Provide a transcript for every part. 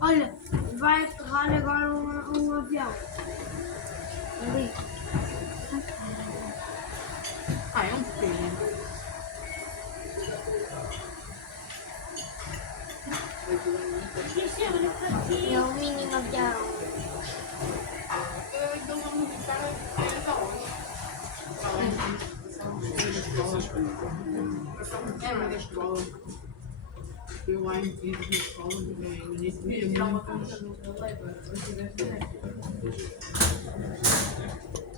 Olha, vai aterrar agora um avião. Ali. É um bocadinho. É um mini avião. Então vamos ficar até onde? É, mas a escola. Eu lá em Pires, na escola, no início de tirar uma conta no leva.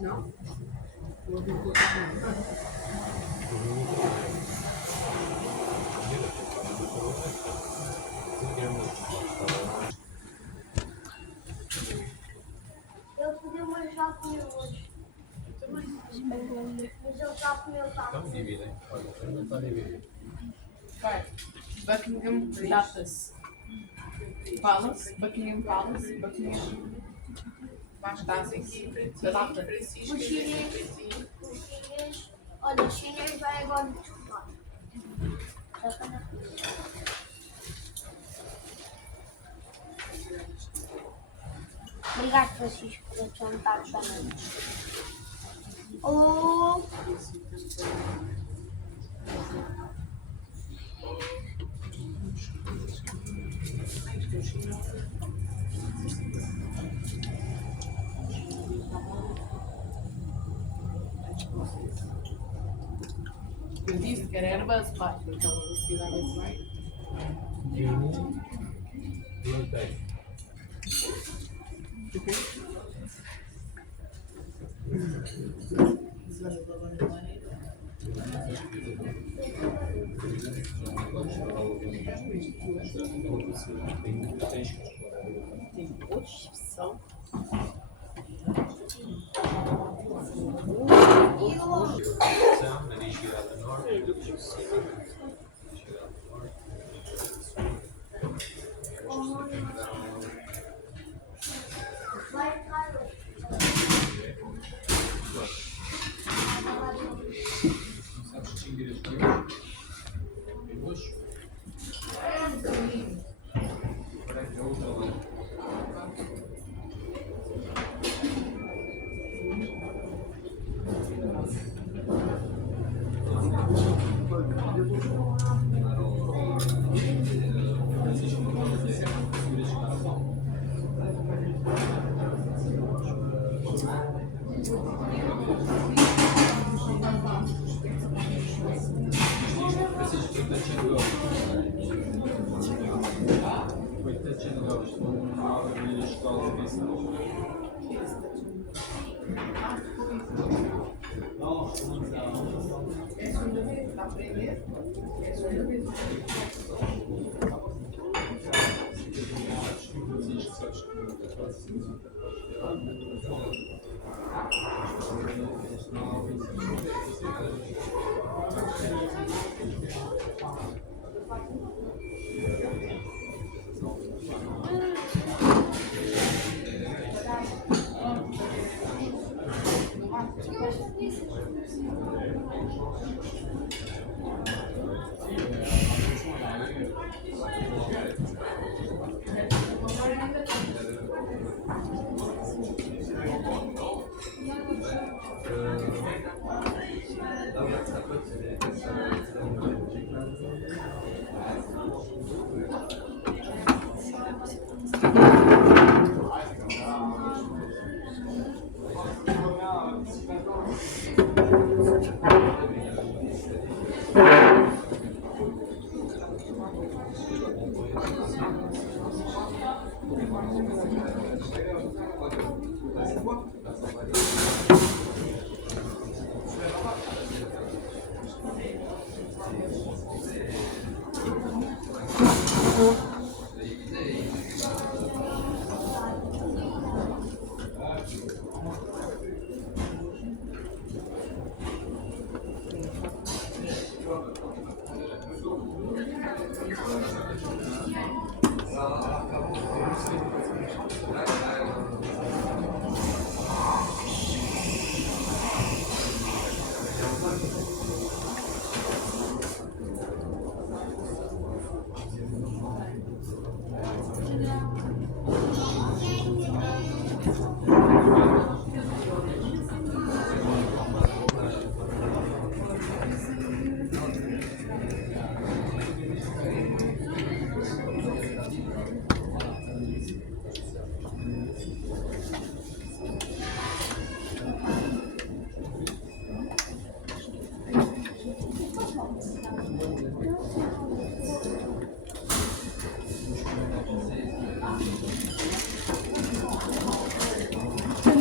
Não? Vou ver o Ele pediu, mas já comeu hoje. Mas ele já comeu Então tanto. dividem. Olha, não está dividido. Vai. Buckingham Palace. Buckingham Palace. Buckingham. Data. O chinês, olha, o chinês vai agora desculpar. Já está na Obrigado, Francisco, por te jantar também. Oh! Eu disse que era Airbus, pai, aquela velocidade assim, vai. Não tem. Tem outros que são. Na Digital Norte. Vai ficar. Sabes distinguir as cores? Em roxo? Parece a outra lá. É a segunda vez, está a aprender? É a segunda vez.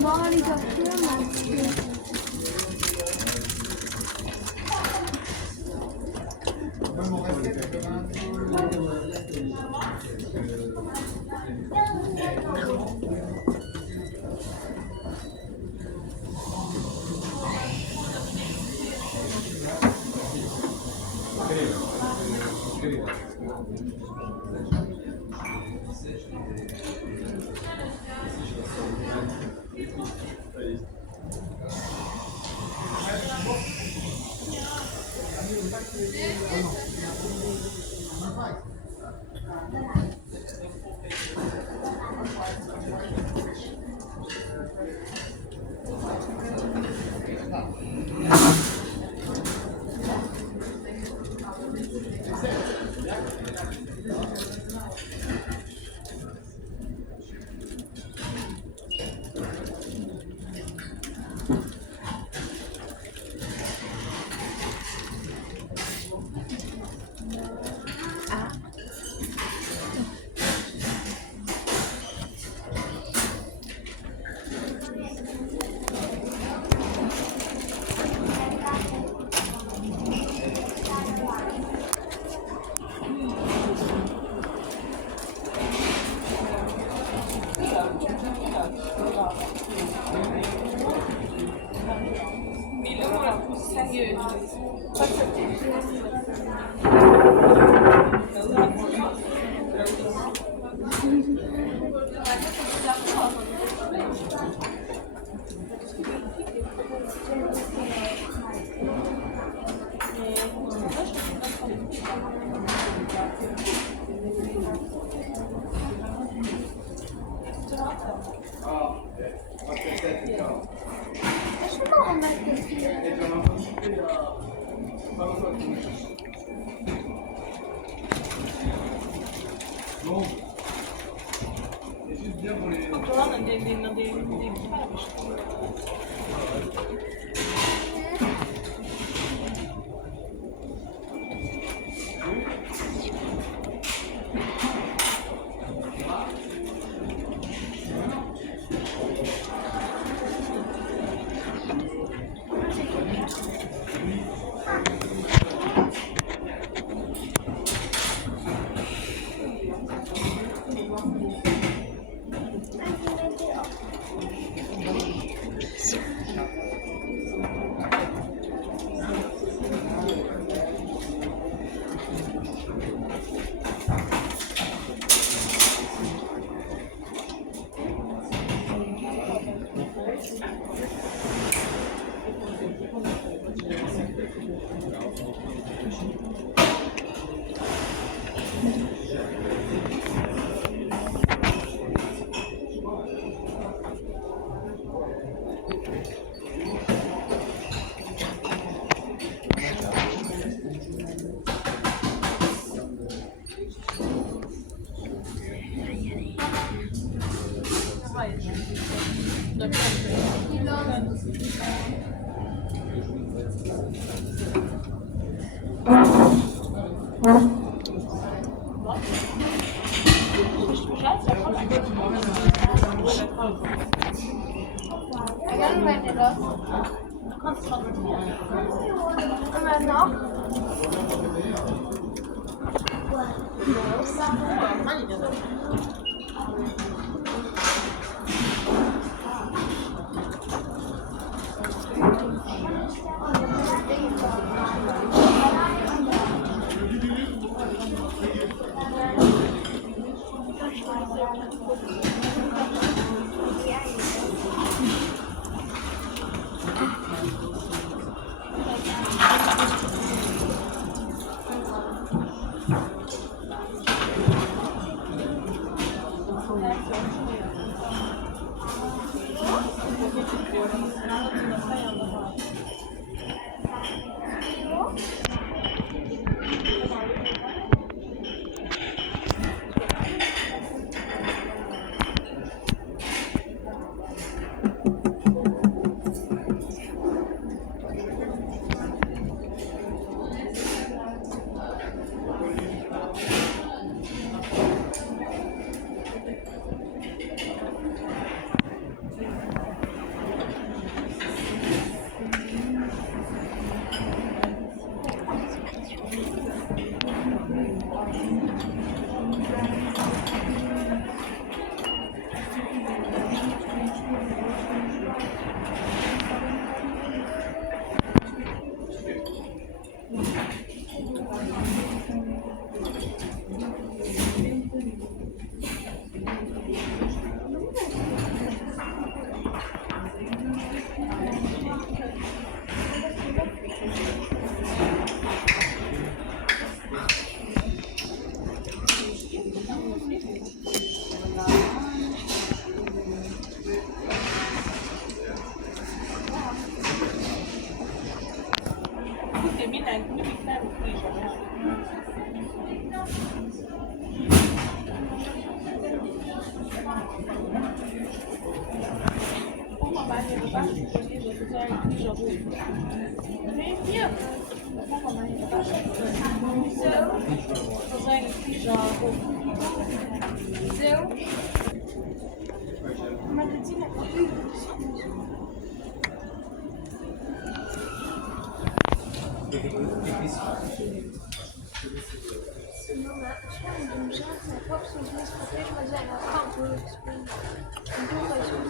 Bari yaptıramaz ki. Porque mi vista pourquoi pas, je ne veux pas supposer que ce soit une fille genre. Mais bien, pourquoi pas, je ne veux pas supposer que ce soit une fille genre. זהו. Ma petite, Non, mais franchement, une chance, la fois que son business profil, je me dis, elle a pas un peu. Un peu raison.